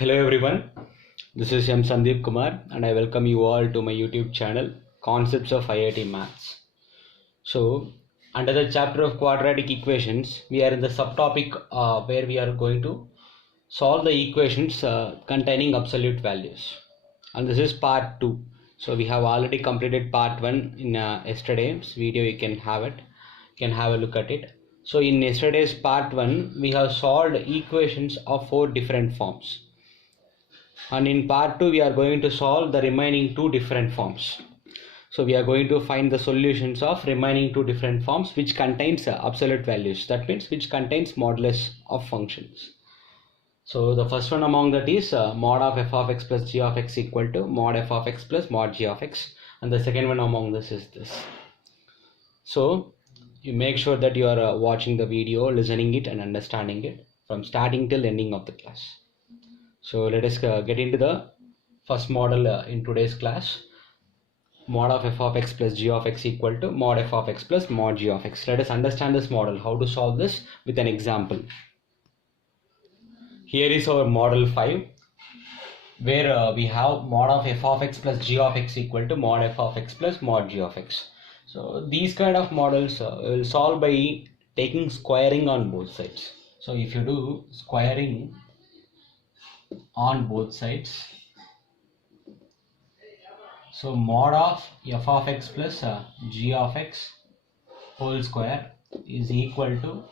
Hello everyone, this is M. Sandeep Kumar and I welcome you all to my YouTube channel Concepts of IIT Maths. So, under the chapter of quadratic equations, we are in the subtopic where we are going to solve the equations containing absolute values. And this is part 2. So, we have already completed part 1 in yesterday's video. You can have it, you can have a look at it. So, in yesterday's part 1, we have solved equations of 4 different forms. And in part 2 we are going to solve the remaining 2 different forms. So we are going to find the solutions of remaining 2 different forms which contains absolute values, that means which contains modulus of functions. So the first one among that is mod of f of x plus g of x equal to mod f of x plus mod g of x, and the second one among this is this. So you make sure that you are watching the video, listening it and understanding it from starting till ending of the class. So let us get into the first model in today's class. Mod of f of x plus g of x equal to mod f of x plus mod g of x. Let us understand this model, how to solve this with an example. Here is our model 5 where we have mod of f of x plus g of x equal to mod f of x plus mod g of x. So these kind of models will solve by taking squaring on both sides. So if you do squaring on both sides, so mod of f of x plus g of x whole square is equal to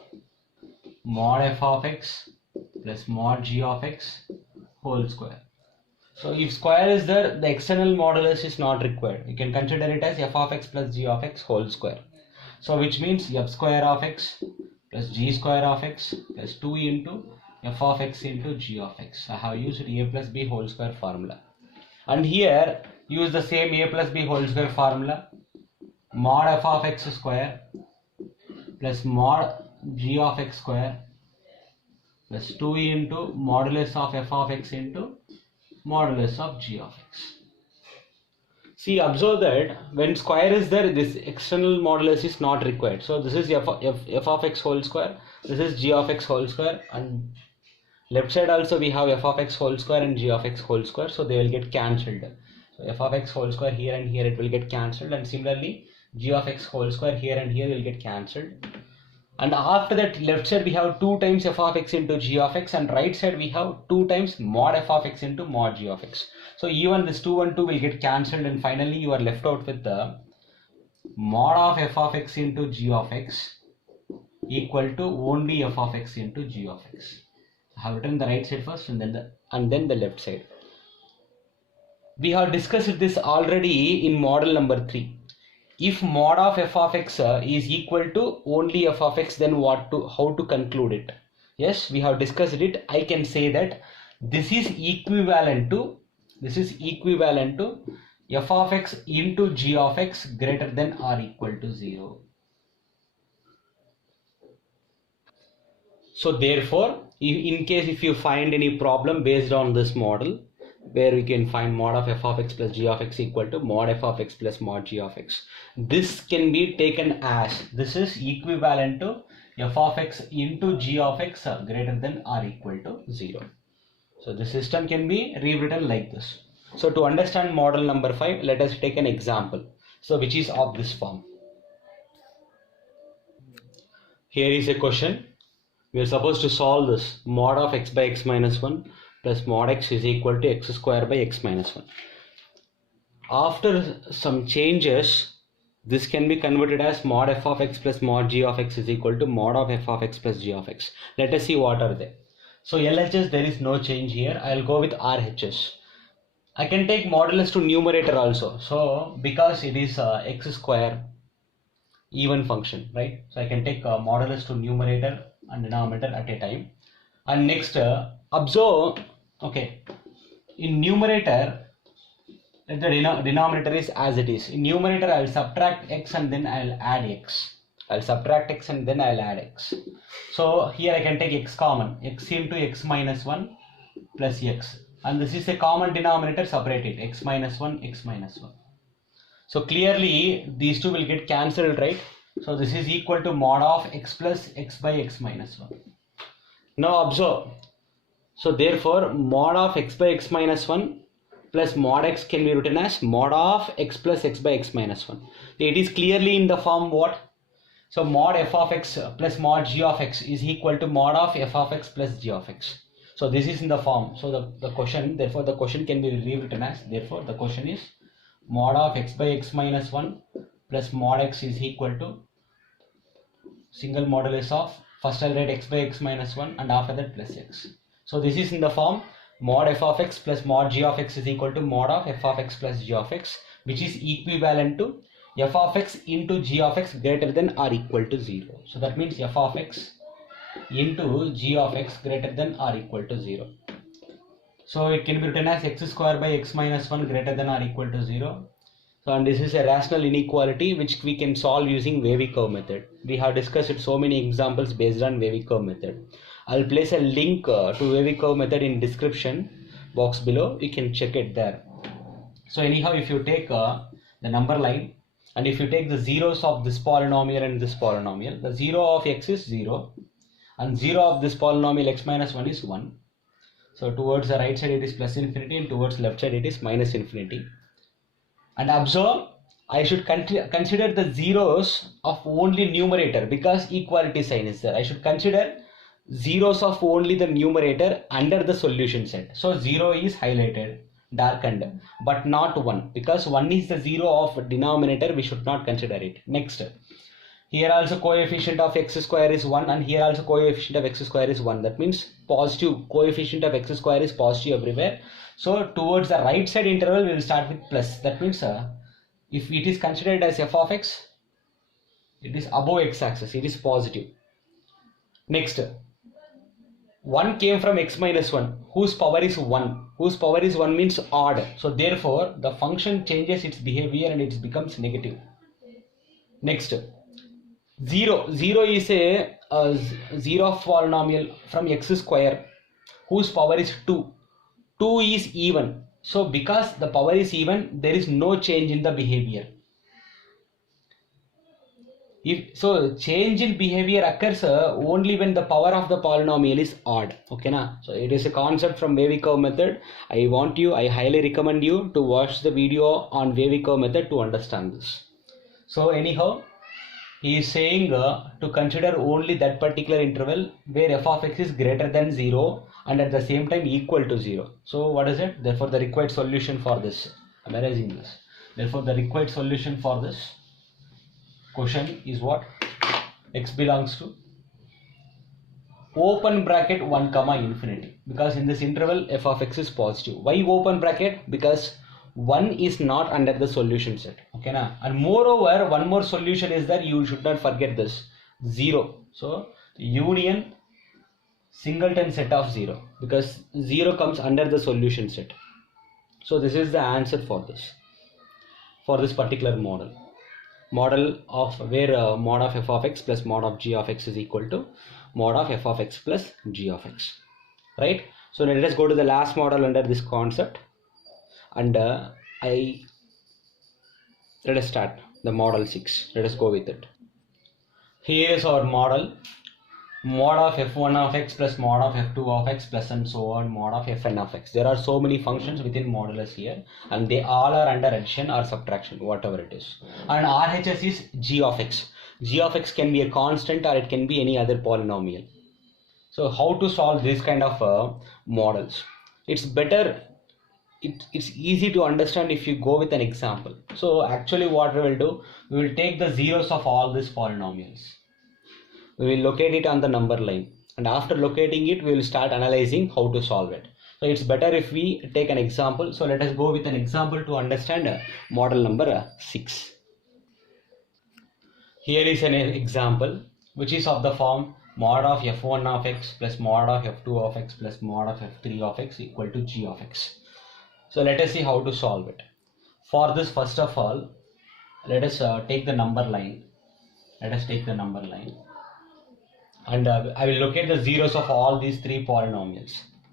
mod f of x plus mod g of x whole square. So if square is there, the external modulus is not required. You can consider it as f of x plus g of x whole square. So which means f square of x plus g square of x plus 2 into f of x into g of x. I have used a plus b whole square formula. And here use the same a plus b whole square formula. Mod f of x square plus mod g of x square plus 2 into modulus of f of x into modulus of g of x. See, observe that when square is there, this external modulus is not required. So this is f of x whole square, this is g of x whole square, and left side also we have f of x whole square and g of x whole square, so they will get cancelled. So f of x whole square here and here it will get cancelled, and similarly g of x whole square here and here will get cancelled. And after that, left side we have 2 times f of x into g of x, and right side we have 2 times mod f of x into mod g of x. So even this 2 and 2 will get cancelled, and finally you are left out with the mod of f of x into g of x equal to only f of x into g of x. I have written the right side first and then the left side. We have discussed this already in model number 3. If mod of f of x is equal to only f of x, then how to conclude it? Yes, we have discussed it. I can say that this is equivalent to f of x into g of x greater than or equal to 0. So therefore, in case if you find any problem based on this model, where we can find mod of f of x plus g of x equal to mod f of x plus mod g of x, this can be taken as this is equivalent to f of x into g of x greater than or equal to 0. So the system can be rewritten like this. So to understand model number 5, let us take an example, so which is of this form. Here is a question. We are supposed to solve this mod of x by x minus 1 plus mod x is equal to x square by x minus 1. After some changes, this can be converted as mod f of x plus mod g of x is equal to mod of f of x plus g of x. Let us see what are they. So LHS, there is no change here. I will go with RHS. I can take modulus to numerator also. So because it is x square even function, right? So I can take modulus to numerator and denominator at a time. And next observe, okay, in numerator let the denominator is as it is. In numerator I will subtract x and then I will add x. I will subtract x and then I will add x. So here I can take x common, x into x minus 1 plus x, and this is a common denominator, separate it, x minus 1, x minus 1. So clearly these two will get cancelled, right? So this is equal to mod of x plus x by x minus 1. Now observe, So therefore mod of x by x minus 1 plus mod x can be written as mod of x plus x by x minus 1. It is clearly in the form what? So mod f of x plus mod g of x is equal to mod of f of x plus g of x. So this is in the form. So the question, therefore the question can be rewritten as, therefore the question is mod of x by x minus 1 plus mod x is equal to single modulus of, first I'll write x by x minus 1 and after that plus x. So this is in the form mod f of x plus mod g of x is equal to mod of f of x plus g of x, which is equivalent to f of x into g of x greater than or equal to 0. So that means f of x into g of x greater than or equal to 0. So it can be written as x square by x minus 1 greater than or equal to 0. So, and this is a rational inequality which we can solve using wavy curve method. We have discussed so many examples based on wavy curve method. I'll place a link to wavy curve method in description box below. You can check it there. So anyhow, if you take the number line and if you take the zeros of this polynomial and this polynomial, the 0 of x is 0 and 0 of this polynomial x minus 1 is 1. So towards the right side it is plus infinity and towards left side it is minus infinity. And observe, I should consider the zeros of only numerator because equality sign is there. I should consider zeros of only the numerator under the solution set. So 0 is highlighted, darkened, but not 1 because 1 is the 0 of denominator. We should not consider it. Next, here also coefficient of x square is 1 and here also coefficient of x square is 1. That means positive coefficient of x square is positive everywhere. So towards the right side interval we will start with plus. That means if it is considered as f of x, it is above x axis, it is positive. Next, 1 came from x minus 1 whose power is 1. Whose power is 1 means odd. So therefore the function changes its behavior and it becomes negative. Next, 0 is a 0 polynomial from x square whose power is 2. 2 is even. So because the power is even, there is no change in the behavior. If so, change in behavior occurs only when the power of the polynomial is odd. Okay na? So it is a concept from wavy curve method. I highly recommend you to watch the video on wavy curve method to understand this. So anyhow, he is saying to consider only that particular interval where f of x is greater than 0 and at the same time equal to 0. So what is it? Therefore the required solution for this, I'm erasing this. Therefore the required solution for this question is what? X belongs to open bracket 1 comma infinity, because in this interval f of x is positive. Why open bracket? Because 1 is not under the solution set. Okay na? And moreover, one more solution is that you should not forget this, 0. So union singleton set of 0, because 0 comes under the solution set. So this is the answer for this particular model of where mod of f of x plus mod of g of x is equal to mod of f of x plus g of x, right? So let us go to the last model under this concept, and let us start the model 6. Let us go with it. Here is our model, mod of f1 of x plus mod of f2 of x plus and so on, mod of fn of x. There are so many functions within modulus here and they all are under addition or subtraction, whatever it is. And RHS is g of x. G of x can be a constant or it can be any other polynomial. So how to solve this kind of models? It's better, it's easy to understand if you go with an example. So actually what we will do, we will take the zeros of all these polynomials. We will locate it on the number line, and after locating it we will start analyzing how to solve it. So it's better if we take an example. So let us go with an example to understand model number 6. Here is an example which is of the form mod of f1 of x plus mod of f2 of x plus mod of f3 of x equal to g of x. So let us see how to solve it. For this, first of all, let us take the number line. Let us take the number line. And I will locate the zeros of all these three polynomials.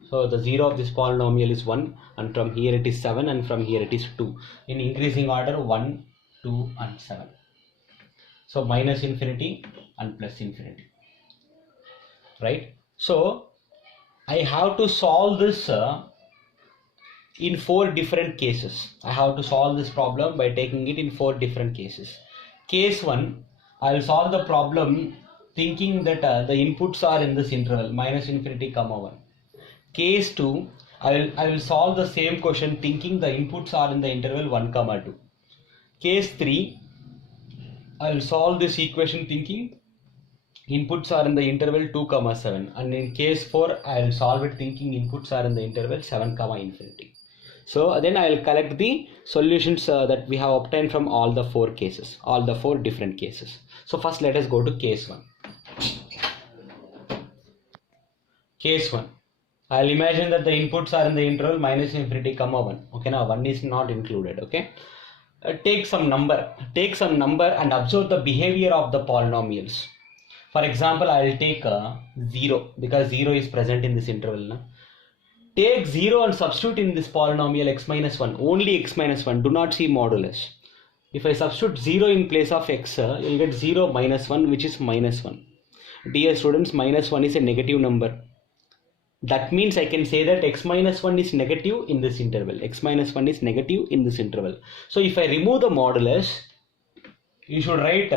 So the 0 of this polynomial is 1, and from here it is 7, and from here it is 2. In increasing order 1, 2 and 7. So minus infinity and plus infinity. Right? So I have to solve this in 4 different cases. I have to solve this problem by taking it in 4 different cases. Case 1, I will solve the problem thinking that the inputs are in this interval minus infinity comma 1. Case 2, I will solve the same question thinking the inputs are in the interval 1 comma 2. Case 3, I will solve this equation thinking inputs are in the interval 2 comma 7, and in case 4 I will solve it thinking inputs are in the interval 7 comma infinity. So then I will collect the solutions that we have obtained from all the 4 cases, all the 4 different cases. So first let us go to case 1. Case 1, I will imagine that the inputs are in the interval minus infinity comma 1. Okay, now 1 is not included. Okay, take some number and observe the behavior of the polynomials. For example, I will take 0 because 0 is present in this interval. Na? Take 0 and substitute in this polynomial x minus 1, only x minus 1, do not see modulus. If I substitute 0 in place of x, you will get 0 minus 1, which is minus 1. Dear students, minus 1 is a negative number. That means I can say that x minus 1 is negative in this interval. X minus 1 is negative in this interval. So if I remove the modulus, you should write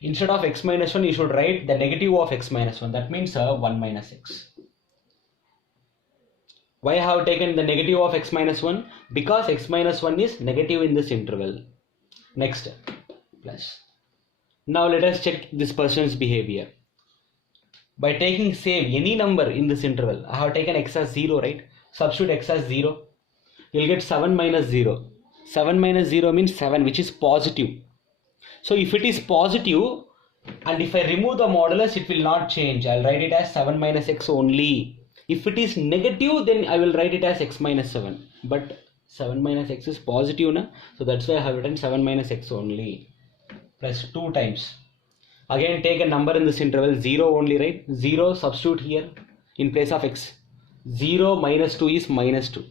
instead of x minus 1, you should write the negative of x minus 1. That means 1 minus x. Why I have taken the negative of x minus 1? Because x minus 1 is negative in this interval. Next, plus. Now let us check this person's behavior. By taking same any number in this interval, I have taken x as 0, right? Substitute x as 0. You will get 7 minus 0. 7 minus 0 means 7, which is positive. So if it is positive and if I remove the modulus, it will not change. I will write it as 7 minus x only. If it is negative, then I will write it as x minus 7. But 7 minus x is positive, na? So that's why I have written 7 minus x only. Plus 2 times. Again take a number in this interval, 0 only, right? 0, substitute here in place of x. 0 minus 2 is minus 2.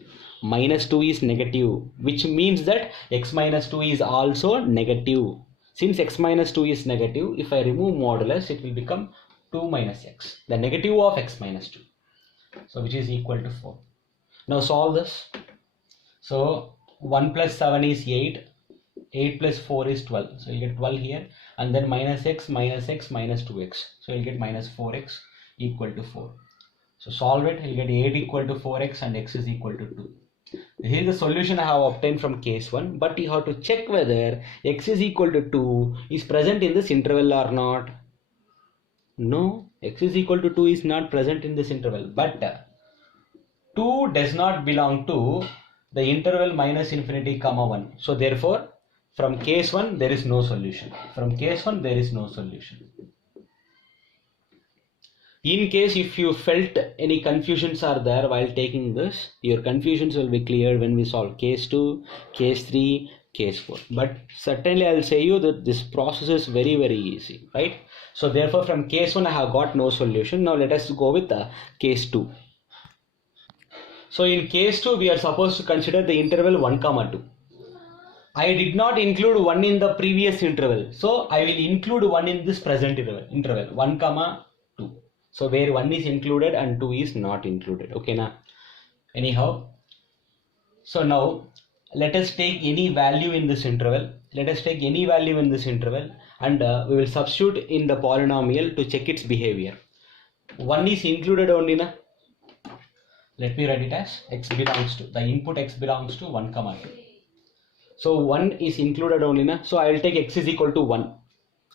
Minus 2 is negative, which means that x minus 2 is also negative. Since x minus 2 is negative, if I remove modulus, it will become 2 minus x, the negative of x minus 2. So which is equal to 4. Now solve this. So 1 plus 7 is 8. 8 plus 4 is 12. So you get 12 here. And then minus x minus 2x. So you get minus 4x equal to 4. So solve it. You get 8 equal to 4x and x is equal to 2. Here is the solution I have obtained from case 1. But you have to check whether x is equal to 2 is present in this interval or not. No, x is equal to 2 is not present in this interval. But 2 does not belong to the interval minus infinity comma 1. So therefore, from case 1 there is no solution. From case 1 there is no solution. In case if you felt any confusions are there while taking this, your confusions will be cleared when we solve case 2, case 3, case 4. But certainly I will say you that this process is very easy, right? So therefore from case 1 I have got no solution. Now let us go with case 2. So in case 2 we are supposed to consider the interval 1 comma 2. I did not include 1 in the previous interval. So I will include 1 in this present interval 1 comma 2. So where 1 is included and 2 is not included. Okay na? Anyhow. So now let us take any value in this interval. Let us take any value in this interval and we will substitute in the polynomial to check its behavior. 1 is included only na? Let me write it as x belongs to, the input x belongs to 1 comma 2. So 1 is included only na? So I will take x is equal to 1.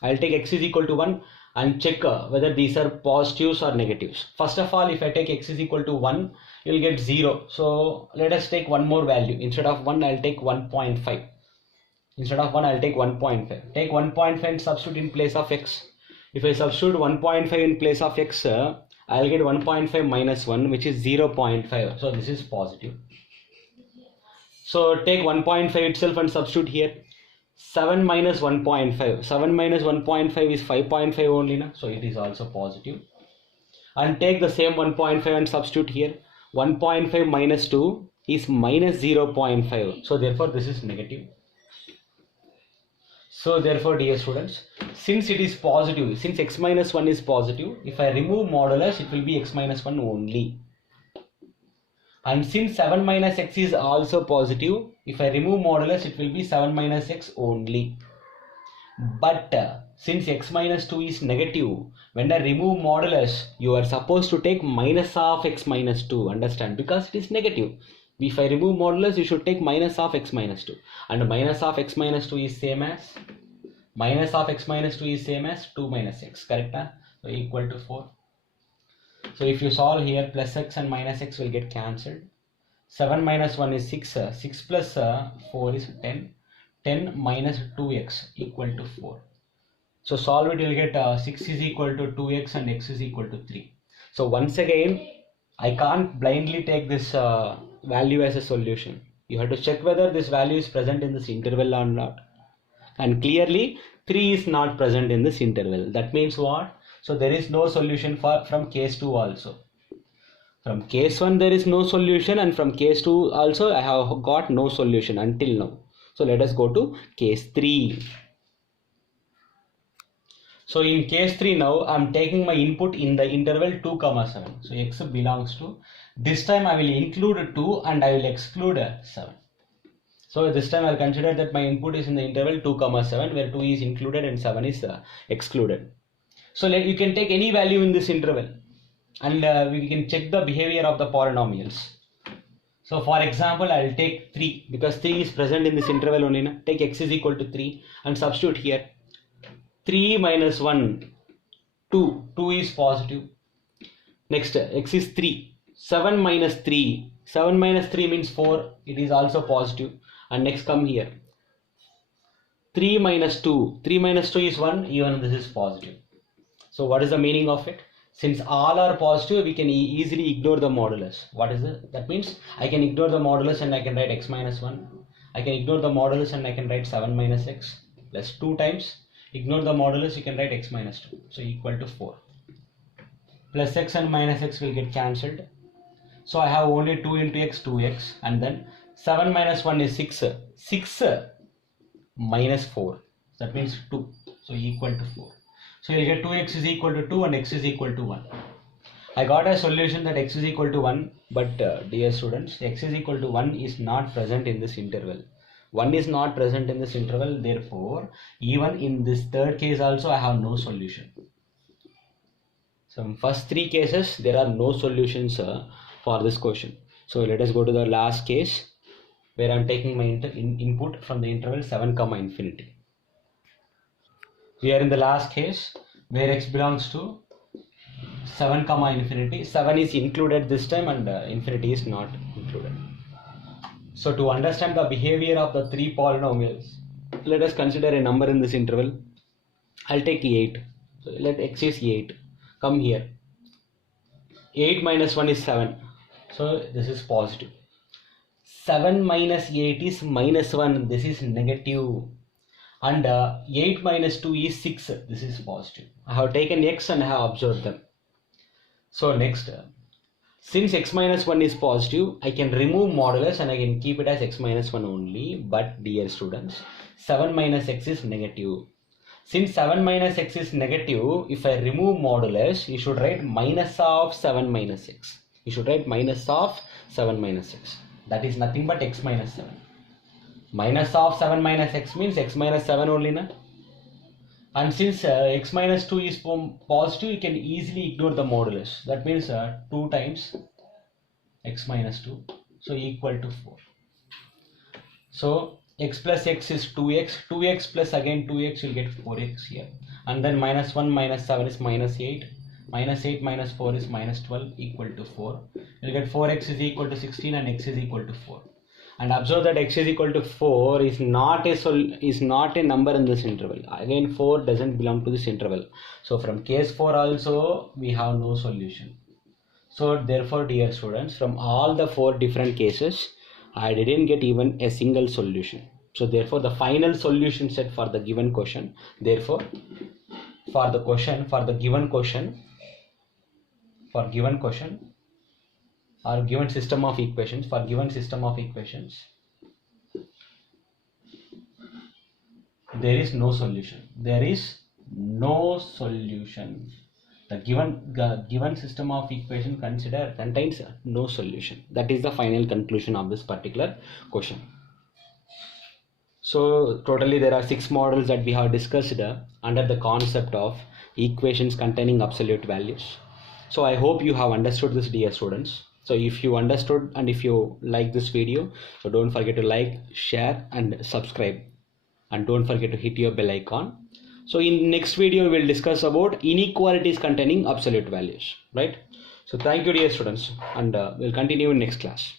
I will take x is equal to 1 and check whether these are positives or negatives. First of all, if I take x is equal to 1, you will get 0. So let us take one more value. Instead of 1, I will take 1.5. Instead of 1, I will take 1.5. Take 1.5 and substitute in place of x. If I substitute 1.5 in place of x, I will get 1.5 minus 1, which is 0.5. So this is positive. So take 1.5 itself and substitute here. 7 minus 1.5. 7 minus 1.5 is 5.5 only na? So it is also positive. And take the same 1.5 and substitute here. 1.5 minus 2 is minus 0.5. So therefore this is negative. So therefore dear students, since it is positive, since x minus 1 is positive, if I remove modulus, it will be x minus 1 only. And since 7 minus x is also positive, if I remove modulus, it will be 7 minus x only. But since x minus 2 is negative, when I remove modulus, you are supposed to take minus of x minus 2, understand, because it is negative. If I remove modulus, you should take minus of x minus 2, and minus of x minus 2 is same as minus of x minus 2 is same as 2 minus x, correct? So equal to 4. So if you solve here, plus x and minus x will get cancelled. 7 minus 1 is 6, 6 plus 4 is 10, 10 minus 2x equal to 4. So solve it, you will get 6 is equal to 2x and x is equal to 3. So once again, I can't blindly take this value as a solution. You have to check whether this value is present in this interval or not. And clearly 3 is not present in this interval. That means what? So there is no solution from case 2 also. From case 1 there is no solution, and from case 2 also I have got no solution until now. So let us go to case 3. So in case 3 now I am taking my input in the interval 2, 7. So x belongs to, this time I will include 2 and I will exclude 7. So this time I will consider that my input is in the interval 2, 7, where 2 is included and 7 is excluded. So you can take any value in this interval, and we can check the behavior of the polynomials. So for example, I will take 3 because 3 is present in this interval only. Take x is equal to 3 and substitute here. 3 minus 1, 2. 2 is positive. Next, x is 3. 7 minus 3. 7 minus 3 means 4. It is also positive. And next come here. 3 minus 2. 3 minus 2 is 1. Even this is positive. So what is the meaning of it? Since all are positive, we can easily ignore the modulus. What is it? That means I can ignore the modulus and I can write x minus 1. I can ignore the modulus and I can write 7 minus x plus 2 times. Ignore the modulus, you can write x minus 2. So equal to 4. Plus x and minus x will get cancelled. So I have only 2 into x, 2x, and then 7 minus 1 is 6. 6 minus 4. That means 2. So equal to 4. So you get 2x is equal to 2 and x is equal to 1. I got a solution that x is equal to 1, but dear students, x is equal to 1 is not present in this interval. 1 is not present in this interval, therefore even in this third case also I have no solution. So in first 3 cases there are no solutions for this question. So let us go to the last case where I am taking my input from the interval 7, infinity. We are in the last case where x belongs to 7, infinity. 7 is included this time and infinity is not included. So to understand the behavior of the 3 polynomials, let us consider a number in this interval. I'll take 8. So let x is 8. Come here. 8 minus 1 is 7. So this is positive. 7 minus 8 is minus 1. This is negative. And 8 minus 2 is 6. This is positive. I have taken x and I have observed them. So next, since x minus 1 is positive, I can remove modulus and I can keep it as x minus 1 only. But dear students, 7 minus x is negative. Since 7 minus x is negative, if I remove modulus, you should write minus of 7 minus x. You should write minus of 7 minus x. That is nothing but x minus 7. Minus of 7 minus x means x minus 7 only, na? And since x minus 2 is positive, you can easily ignore the modulus. That means 2 times x minus 2. So equal to 4. So x plus x is 2x. 2x plus again 2x, you'll get 4x here. And then minus 1 minus 7 is minus 8. Minus 8 minus 4 is minus 12 equal to 4. You'll get 4x is equal to 16 and x is equal to 4. And observe that x is equal to 4 is not a number in this interval. Again 4 doesn't belong to this interval. So from case 4 also we have no solution. So therefore dear students, from all the 4 different cases I didn't get even a single solution. So therefore the final solution set for the given question, therefore for given question or given system of equations, there is no solution. the given system of equation contains no solution. That is the final conclusion of this particular question. So totally there are 6 models that we have discussed under the concept of equations containing absolute values. So I hope you have understood this, dear students. So if you understood and if you like this video, so don't forget to like, share and subscribe, and don't forget to hit your bell icon. So in next video we will discuss about inequalities containing absolute values, right? So thank you, dear students, and we'll continue in next class.